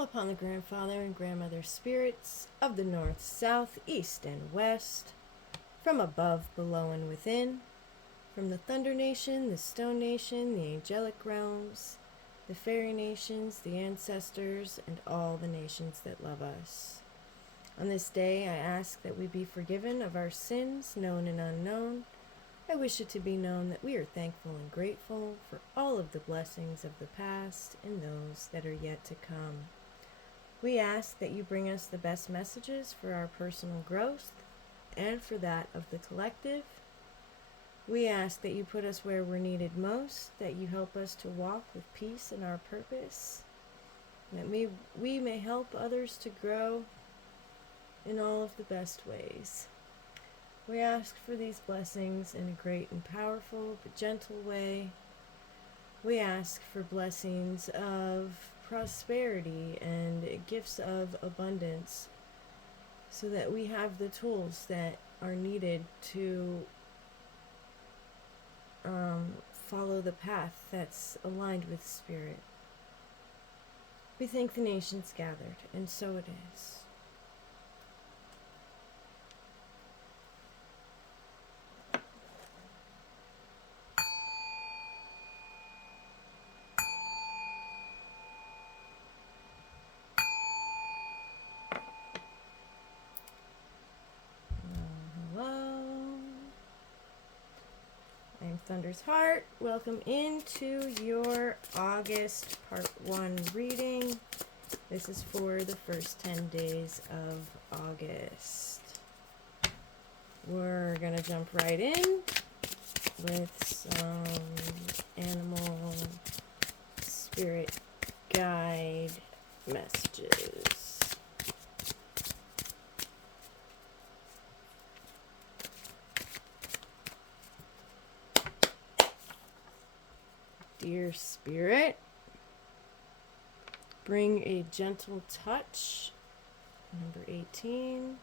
Call upon the grandfather and grandmother spirits of the north, south, east, and west, from above, below, and within, from the Thunder Nation, the Stone Nation, the angelic realms, the fairy nations, the ancestors, and all the nations that love us. On this day, I ask that we be forgiven of our sins, known and unknown. I wish it to be known that we are thankful and grateful for all of the blessings of the past and those that are yet to come. We ask that you bring us the best messages for our personal growth and for that of the collective. We ask that you put us where we're needed most, that you help us to walk with peace in our purpose, that we may help others to grow in all of the best ways. We ask for these blessings in a great and powerful but gentle way. We ask for blessings of prosperity and gifts of abundance so that we have the tools that are needed to follow the path that's aligned with spirit. We thank the nations gathered, and so it is. I'm Thunder's Heart. Welcome into your August Part 1 reading. This is for the first 10 days of August. We're going to jump right in with some animal spirit guide messages. Dear Spirit, bring a gentle touch. Number 18.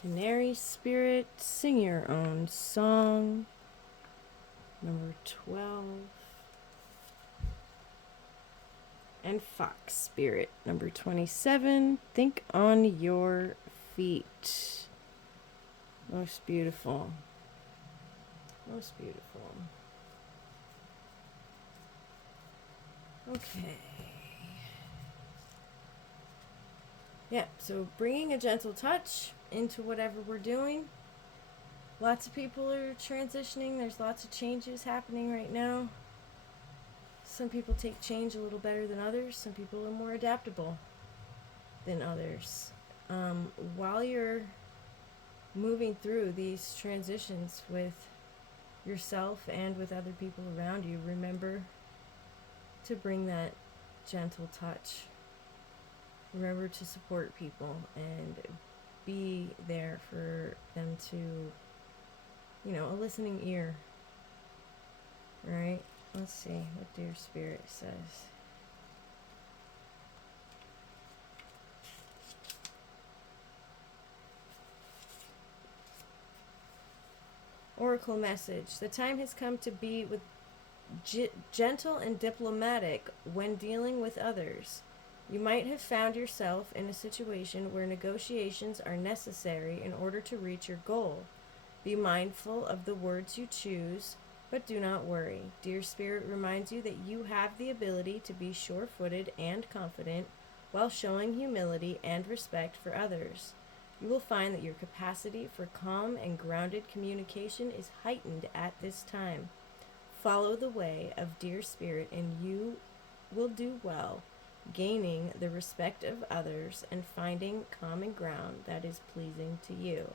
Canary Spirit, sing your own song. Number 12. And Fox Spirit, number 27. Think on your feet. Most beautiful. Most beautiful. Okay. Yeah, so bringing a gentle touch into whatever we're doing. Lots of people are transitioning. There's lots of changes happening right now. Some people take change a little better than others. Some people are more adaptable than others. While you're moving through these transitions with yourself and with other people around you, remember to bring that gentle touch. Remember to support people and be there for them to, a listening ear. Right? Let's see what Dear Spirit says. Oracle message. The time has come to be with gentle and diplomatic when dealing with others. You might have found yourself in a situation where negotiations are necessary in order to reach your goal. Be mindful of the words you choose, but do not worry. Dear Spirit reminds you that you have the ability to be sure-footed and confident while showing humility and respect for others. You will find that your capacity for calm and grounded communication is heightened at this time. Follow the way of Dear Spirit and you will do well, gaining the respect of others and finding common ground that is pleasing to you.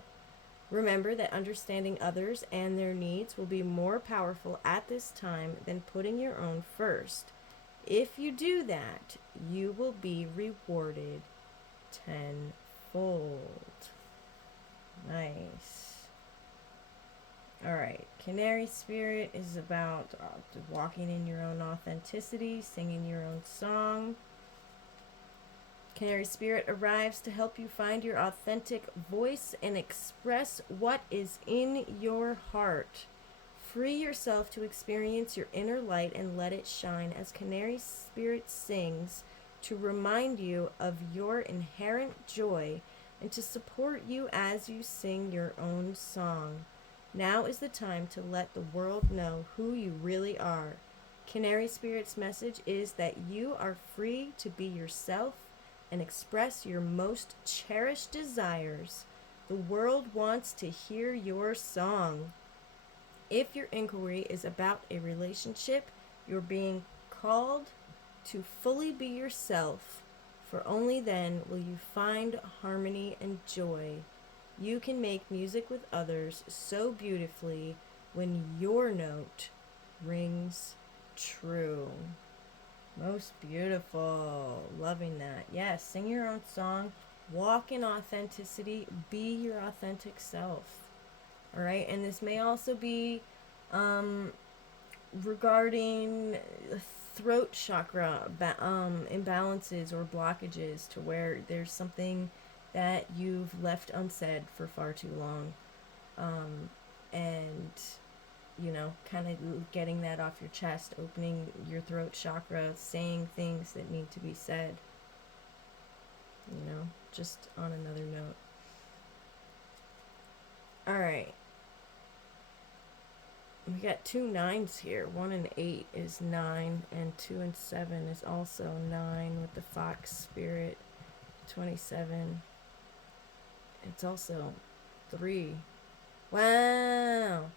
Remember that understanding others and their needs will be more powerful at this time than putting your own first. If you do that, you will be rewarded tenfold. Nice. Alright, Canary Spirit is about walking in your own authenticity, singing your own song. Canary Spirit arrives to help you find your authentic voice and express what is in your heart. Free yourself to experience your inner light and let it shine as Canary Spirit sings to remind you of your inherent joy and to support you as you sing your own song. Now is the time to let the world know who you really are. Canary Spirit's message is that you are free to be yourself and express your most cherished desires. The world wants to hear your song. If your inquiry is about a relationship, you're being called to fully be yourself, for only then will you find harmony and joy. You can make music with others so beautifully when your note rings true. Most beautiful. Loving that. Yes, sing your own song. Walk in authenticity. Be your authentic self. All right, and this may also be regarding throat chakra imbalances or blockages, to where there's something that you've left unsaid for far too long, and kind of getting that off your chest, opening your throat chakra, saying things that need to be said, just on another note. All right. We got 2 9s here. 1 and 8 is 9, and 2 and 7 is also 9 with the Fox Spirit. 27. It's also 3. Wow.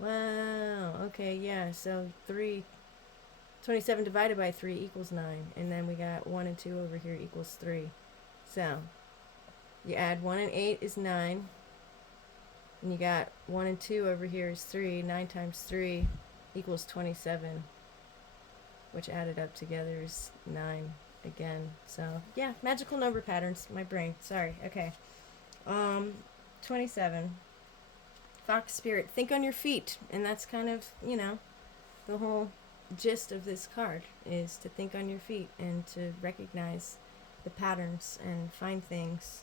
Okay, yeah. So 27 divided by 3 equals 9, and then we got 1 and 2 over here equals 3. So you add 1 and 8 is 9. And you got 1 and 2 over here is 3. 9 times 3 equals 27, which added up together is 9 again. So, yeah, magical number patterns. My brain. Sorry. Okay. 27. Fox Spirit. Think on your feet. And that's kind of, the whole gist of this card is to think on your feet and to recognize the patterns and find things.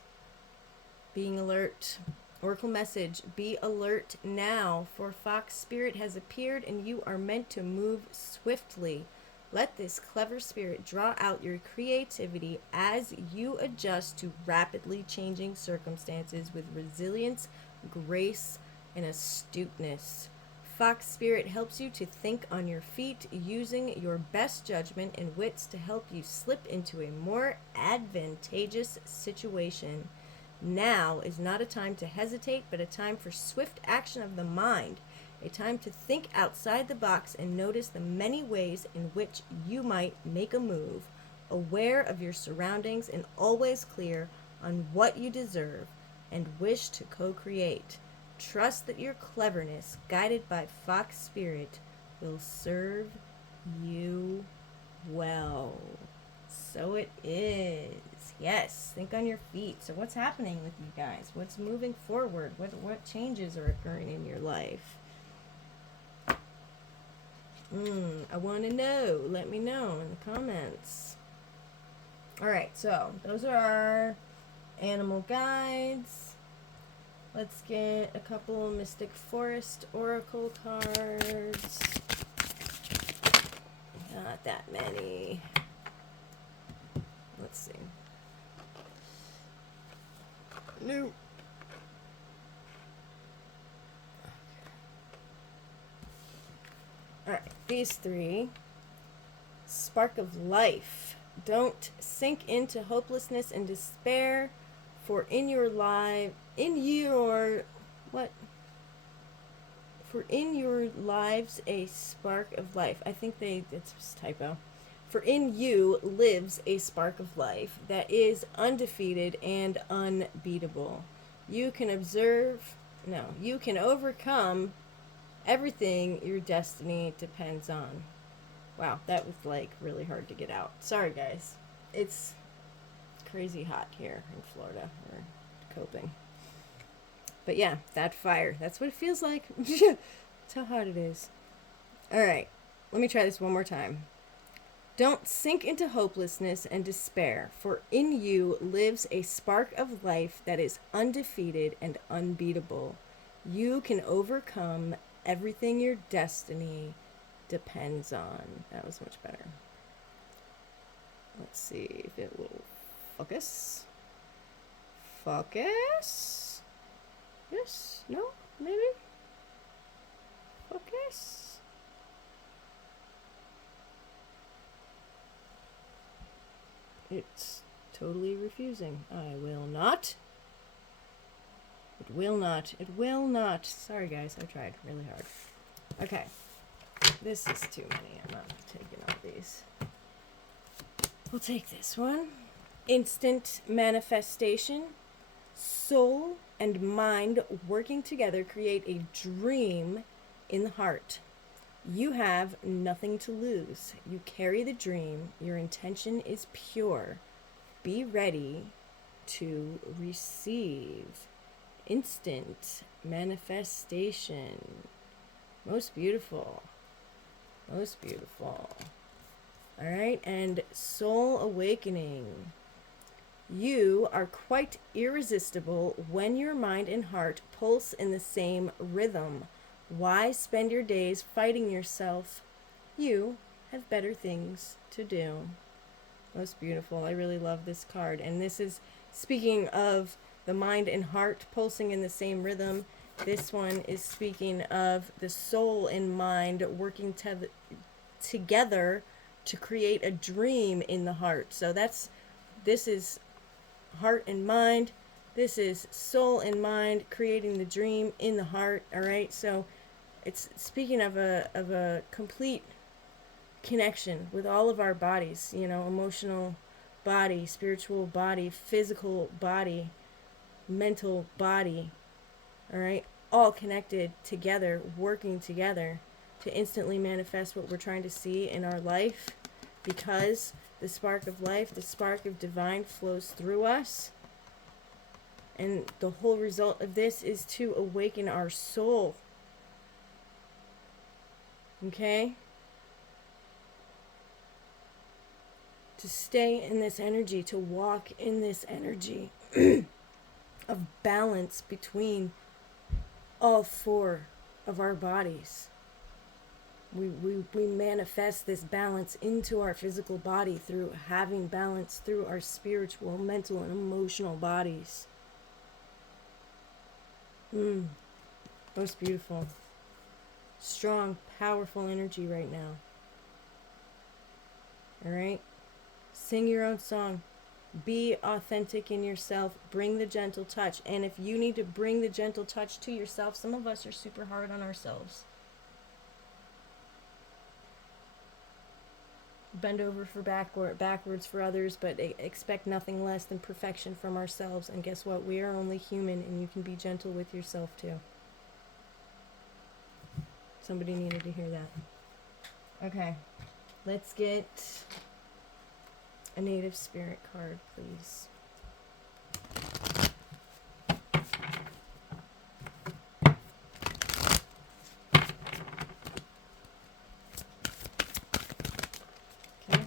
Being alert. Oracle message, be alert now, for Fox Spirit has appeared and you are meant to move swiftly. Let this clever spirit draw out your creativity as you adjust to rapidly changing circumstances with resilience, grace, and astuteness. Fox Spirit helps you to think on your feet, using your best judgment and wits to help you slip into a more advantageous situation. Now is not a time to hesitate, but a time for swift action of the mind, a time to think outside the box and notice the many ways in which you might make a move, aware of your surroundings and always clear on what you deserve and wish to co-create. Trust that your cleverness, guided by Fox Spirit, will serve you well. So it is. Yes, think on your feet. So what's happening with you guys? What's moving forward? What changes are occurring in your life? I want to know. Let me know in the comments. All right, so those are our animal guides. Let's get a couple Mystic Forest Oracle cards. Not that many. Let's see. No. Alright, these 3. Spark of life. Don't sink into hopelessness and despair, for in your lives a spark of life. I think it's just a typo. For in you lives a spark of life that is undefeated and unbeatable. You can overcome everything your destiny depends on. Wow, that was really hard to get out. Sorry guys. It's crazy hot here in Florida. We're coping. But yeah, that fire. That's what it feels like. That's how hot it is. Alright, let me try this one more time. Don't sink into hopelessness and despair, for in you lives a spark of life that is undefeated and unbeatable. You can overcome everything your destiny depends on. That was much better. Let's see if it will focus. Focus? Yes? No? Maybe? Focus? It's totally refusing. I will not. It will not. It will not. Sorry, guys. I tried really hard. Okay. This is too many. I'm not taking all these. We'll take this one. Instant manifestation. Soul and mind working together create a dream in the heart. You have nothing to lose. You carry the dream. Your intention is pure. Be ready to receive. Instant manifestation. Most beautiful. Most beautiful. All right, and soul awakening. You are quite irresistible when your mind and heart pulse in the same rhythm. Why spend your days fighting yourself? You have better things to do. Most beautiful. I really love this card. And this is speaking of the mind and heart pulsing in the same rhythm. This one is speaking of the soul and mind working together to create a dream in the heart. So this is heart and mind. This is soul and mind creating the dream in the heart. All right. So it's speaking of a complete connection with all of our bodies, emotional body, spiritual body, physical body, mental body. All right. All connected together, working together to instantly manifest what we're trying to see in our life, because the spark of life, the spark of divine flows through us. And the whole result of this is to awaken our soul. Okay? To stay in this energy, to walk in this energy of balance between all four of our bodies. We manifest this balance into our physical body through having balance through our spiritual, mental, and emotional bodies. Most beautiful. Strong, powerful energy right now. All right? Sing your own song. Be authentic in yourself. Bring the gentle touch. And if you need to bring the gentle touch to yourself, some of us are super hard on ourselves. Bend over for backwards for others, but expect nothing less than perfection from ourselves. And guess what? We are only human, and you can be gentle with yourself too. Somebody needed to hear that. Okay, let's get a native spirit card, please. Okay.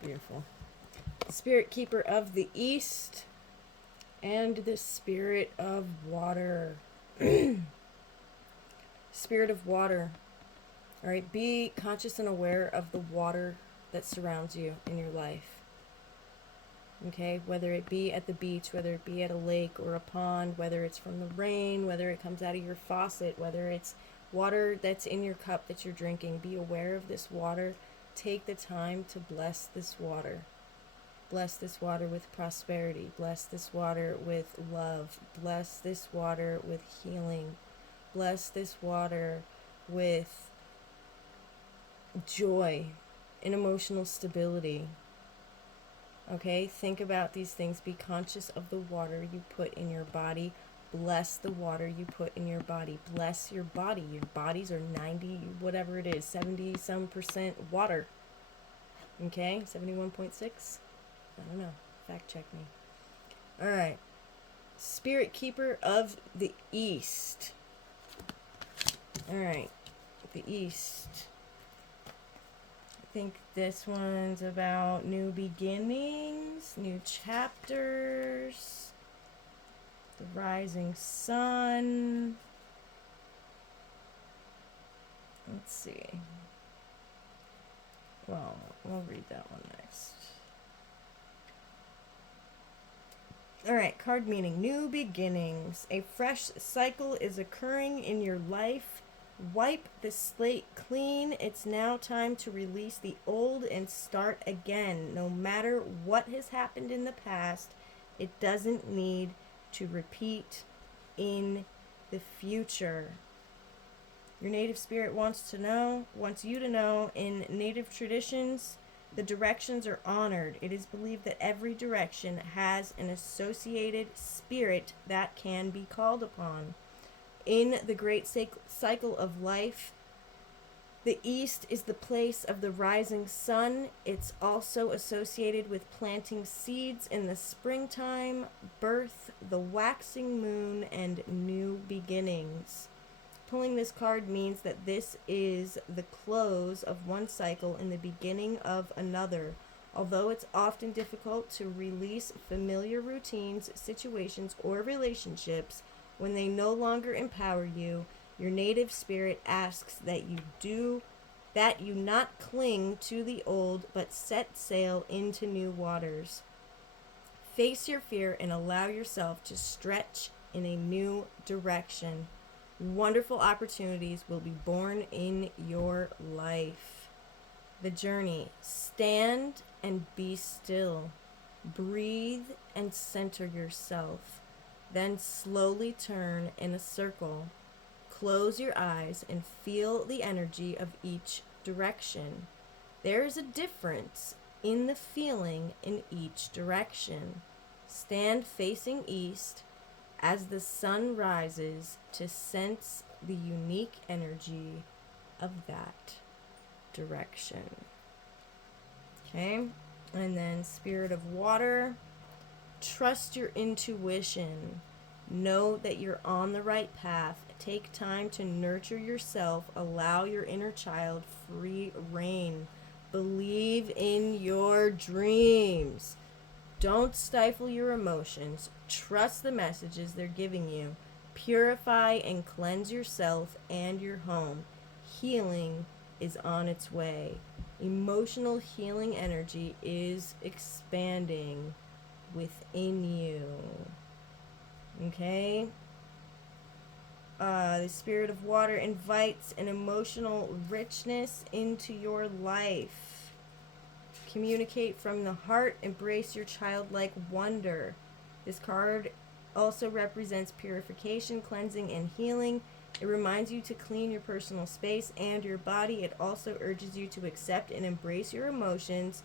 Beautiful. Spirit keeper of the East and the spirit of water. Spirit of water. All right, be conscious and aware of the water that surrounds you in your life. Okay, whether it be at the beach, whether it be at a lake or a pond, whether it's from the rain, whether it comes out of your faucet, whether it's water that's in your cup that you're drinking, be aware of this water. Take the time to bless this water. Bless this water with prosperity. Bless this water with love. Bless this water with healing. Bless this water with joy and emotional stability. Okay, think about these things. Be conscious of the water you put in your body. Bless the water you put in your body. Bless your body. Your bodies are 90, whatever it is, 70 some percent water. Okay, 71.6? I don't know. Fact check me. All right. Spirit keeper of the East. All right. The East. think this one's about new beginnings, new chapters, the rising sun. Let's see. Well, we'll read that one next. Alright, card meaning new beginnings. A fresh cycle is occurring in your life. Wipe the slate clean. It's now time to release the old and start again. No matter what has happened in the past, it doesn't need to repeat in the future. Your native spirit wants you to know, in native traditions, the directions are honored. It is believed that every direction has an associated spirit that can be called upon. In the great cycle of life, the east is the place of the rising sun. It's also associated with planting seeds in the springtime, birth, the waxing moon, and new beginnings. Pulling this card means that this is the close of one cycle and the beginning of another. Although it's often difficult to release familiar routines, situations, or relationships when they no longer empower you, your native spirit asks that you not cling to the old, but set sail into new waters. Face your fear and allow yourself to stretch in a new direction. Wonderful opportunities will be born in your life. The journey. Stand and be still. Breathe and center yourself. Then slowly turn in a circle. Close your eyes and feel the energy of each direction. There is a difference in the feeling in each direction. Stand facing east as the sun rises to sense the unique energy of that direction. Okay, and then spirit of water, trust your intuition. Know that you're on the right path. Take time to nurture yourself. Allow your inner child free reign. Believe in your dreams. Don't stifle your emotions. Trust the messages they're giving you. Purify and cleanse yourself and your home. Healing is on its way. Emotional healing energy is expanding within you. Okay? The spirit of water invites an emotional richness into your life. Communicate from the heart. Embrace your childlike wonder. This card also represents purification, cleansing, and healing. It reminds you to clean your personal space and your body. It also urges you to accept and embrace your emotions,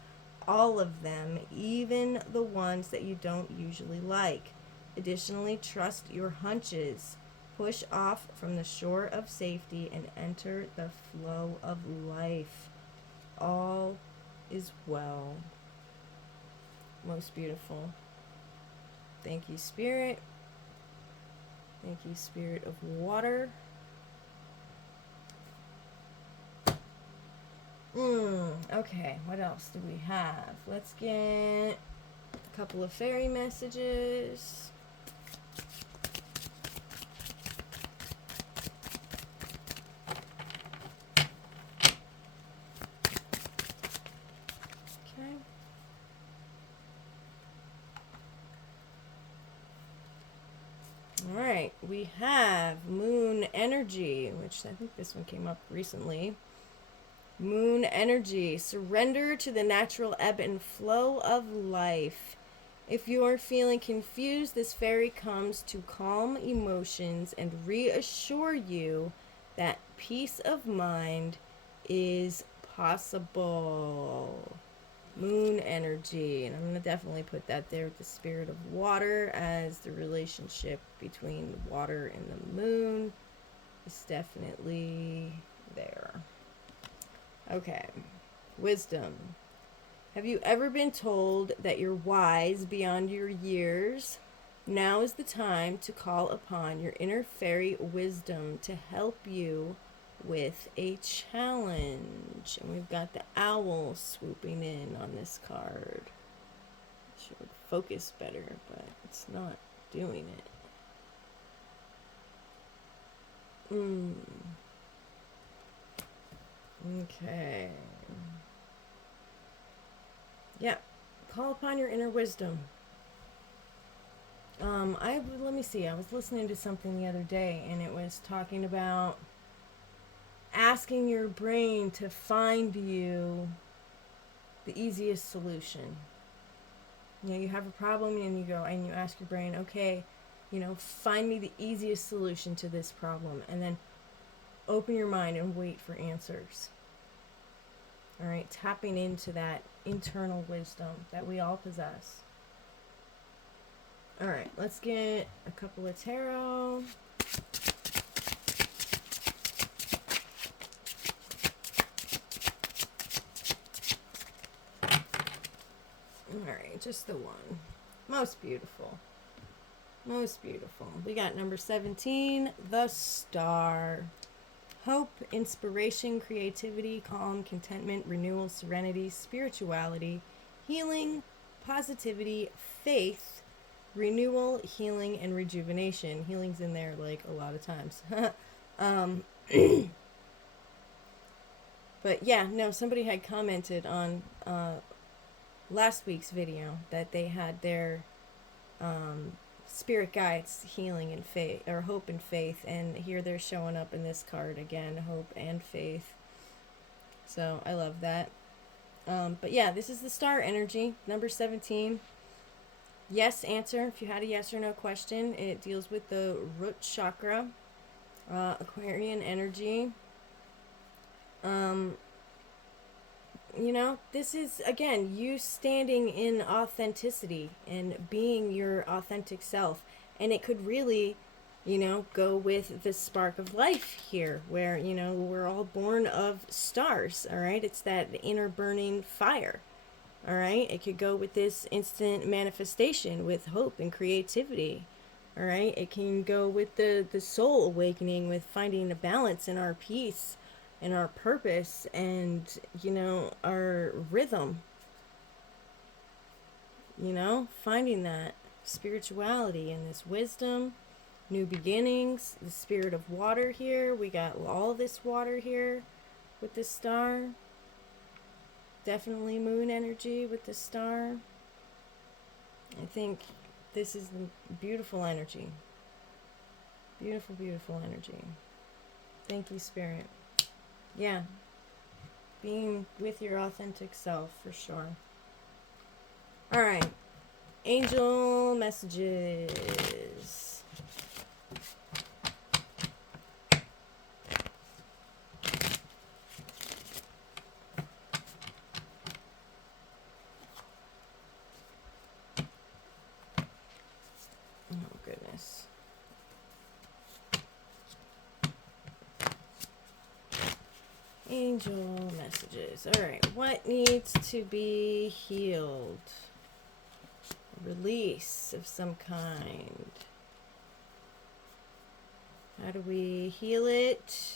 all of them, even the ones that you don't usually like. Additionally, trust your hunches. Push off from the shore of safety and enter the flow of life. All is well. Most beautiful. Thank you, Spirit. Thank you, Spirit of Water. Okay, what else do we have? Let's get a couple of fairy messages. Okay. Alright, we have Moon Energy, which I think this one came up recently. Moon Energy. Surrender to the natural ebb and flow of life. If you are feeling confused, this fairy comes to calm emotions and reassure you that peace of mind is possible. Moon Energy. And I'm going to definitely put that there with the spirit of water, as the relationship between the water and the moon is definitely there. Okay, wisdom. Have you ever been told that you're wise beyond your years? Now is the time to call upon your inner fairy wisdom to help you with a challenge. And we've got the owl swooping in on this card. Should focus better, but it's not doing it. Okay. Yeah. Call upon your inner wisdom. Let me see. I was listening to something the other day, and it was talking about asking your brain to find you the easiest solution. You know, you have a problem, and you go and you ask your brain, okay, you know, find me the easiest solution to this problem, and then open your mind and wait for answers. All right, tapping into that internal wisdom that we all possess. All right, let's get a couple of tarot. All right, just the one. Most beautiful. Most beautiful. We got number 17, the Star. Hope, inspiration, creativity, calm, contentment, renewal, serenity, spirituality, healing, positivity, faith, renewal, healing, and rejuvenation. Healing's in there like a lot of times. But yeah, no, somebody had commented on last week's video that they had their spirit guides healing and faith, or hope and faith, and here they're showing up in this card again, hope and faith. So I love that. But yeah, this is the Star energy, number 17. Yes answer. If you had a yes or no question, it deals with the root chakra, Aquarian energy. You know, this is, again, you standing in authenticity and being your authentic self. And it could really, you know, go with the spark of life here, where, you know, we're all born of stars, all right? It's that inner burning fire, all right? It could go with this instant manifestation with hope and creativity, all right? It can go with the soul awakening, with finding a balance in our peace and our purpose and, you know, our rhythm. You know, finding that spirituality and this wisdom, new beginnings, the spirit of water here. We got all this water here with the Star. Definitely moon energy with the Star. I think this is beautiful energy. Beautiful, beautiful energy. Thank you, Spirit. Yeah, being with your authentic self, for sure. All right, angel messages. Oh, goodness. Angel messages. All right, what needs to be healed? Release of some kind. How do we heal it?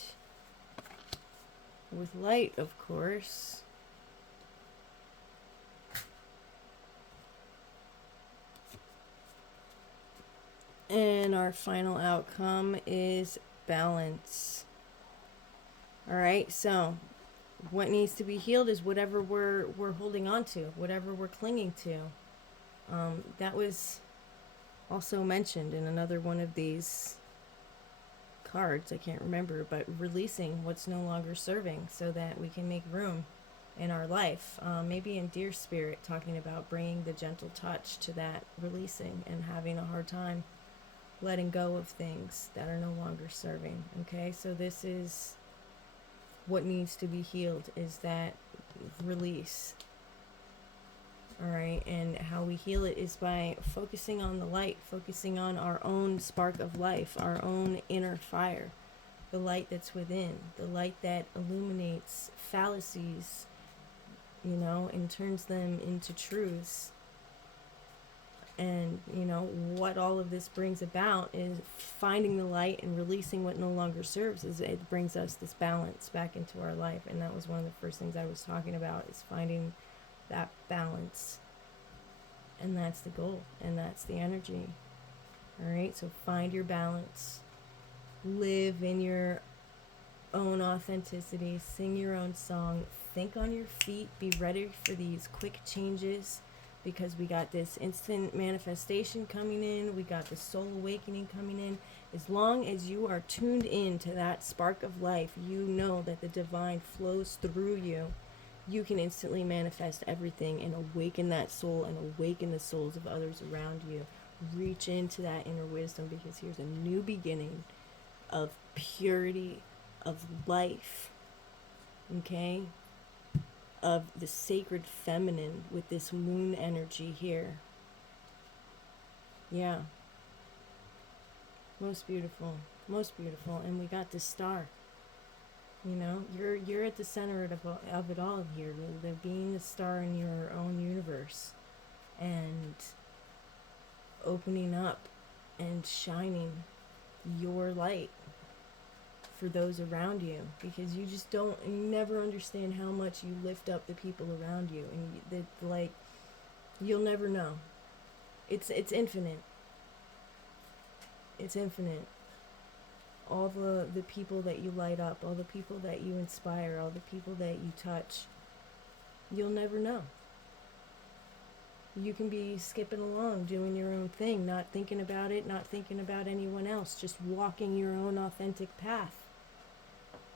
With light, of course. And our final outcome is balance. All right, so what needs to be healed is whatever we're holding on to, whatever we're clinging to. That was also mentioned in another one of these cards. I can't remember, but releasing what's no longer serving so that we can make room in our life. Maybe in Dear Spirit, talking about bringing the gentle touch to that releasing and having a hard time letting go of things that are no longer serving. Okay, so this is what needs to be healed, is that release. All right, and how we heal it is by focusing on the light, focusing on our own spark of life, our own inner fire, the light that's within, the light that illuminates fallacies, you know, and turns them into truths. And, you know, what all of this brings about is finding the light and releasing what no longer serves. Is it brings us this balance back into our life. And that was one of the first things I was talking about, is finding that balance. And that's the goal. And that's the energy. All right. So find your balance. Live in your own authenticity. Sing your own song. Think on your feet. Be ready for these quick changes, because we got this instant manifestation coming in. We got the soul awakening coming in. As long as you are tuned in to that spark of life, you know that the divine flows through you. You can instantly manifest everything and awaken that soul and awaken the souls of others around you. Reach into that inner wisdom, because here's a new beginning of purity, of life, okay? Of the sacred feminine with this moon energy here. Yeah. Most beautiful. Most beautiful. And we got this star. You know, you're at the center of it all here. The being a star in your own universe. And opening up and shining your light for those around you, because you just you never understand how much you lift up the people around you, and like, you'll never know. It's infinite. It's infinite. All the people that you light up, all the people that you inspire, all the people that you touch, you'll never know. You can be skipping along, doing your own thing, not thinking about it, not thinking about anyone else, just walking your own authentic path,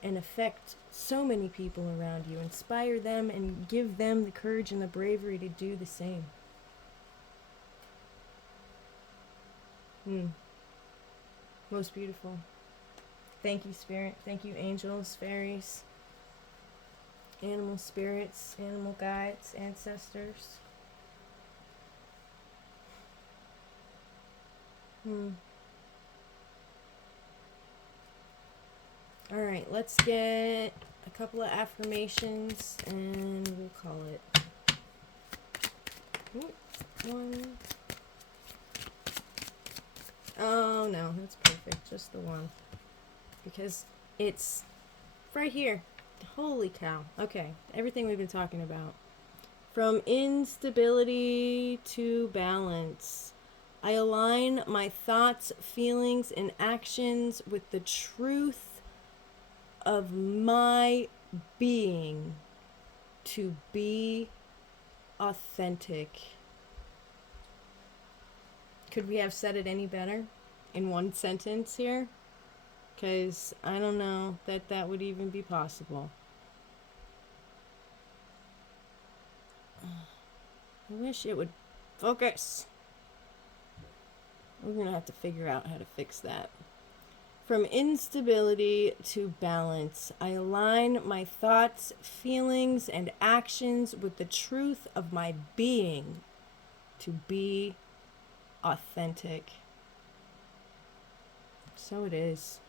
and affect so many people around you. Inspire them and give them the courage and the bravery to do the same. Most beautiful. Thank you, Spirit. Thank you, angels, fairies, animal spirits, animal guides, ancestors. All right, let's get a couple of affirmations and we'll call it. One. Oh no, that's perfect. Just the one. Because it's right here. Holy cow. Okay, everything we've been talking about. From instability to balance. I align my thoughts, feelings, and actions with the truth of my being to be authentic. Could we have said it any better in one sentence here? Because I don't know that would even be possible. I wish it would focus. We're going to have to figure out how to fix that. From instability to balance, I align my thoughts, feelings, and actions with the truth of my being to be authentic. So it is.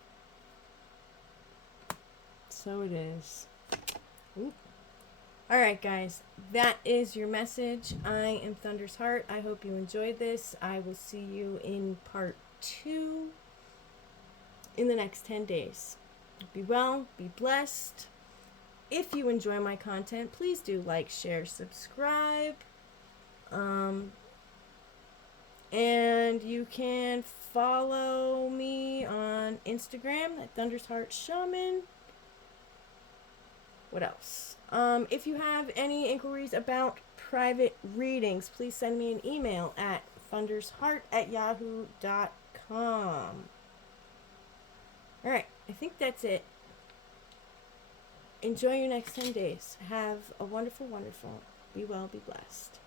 So it is. Oop. All right, guys, that is your message. I am Thunder's Heart. I hope you enjoyed this. I will see you in part 2 in the next 10 days. Be well, be blessed. If you enjoy my content, please do like, share, subscribe. And you can follow me on Instagram at Thunder's Heart Shaman. What else? If you have any inquiries about private readings, please send me an email at thundersheart@yahoo.com. Alright, I think that's it. Enjoy your next 10 days. Have a wonderful, wonderful. Be well, be blessed.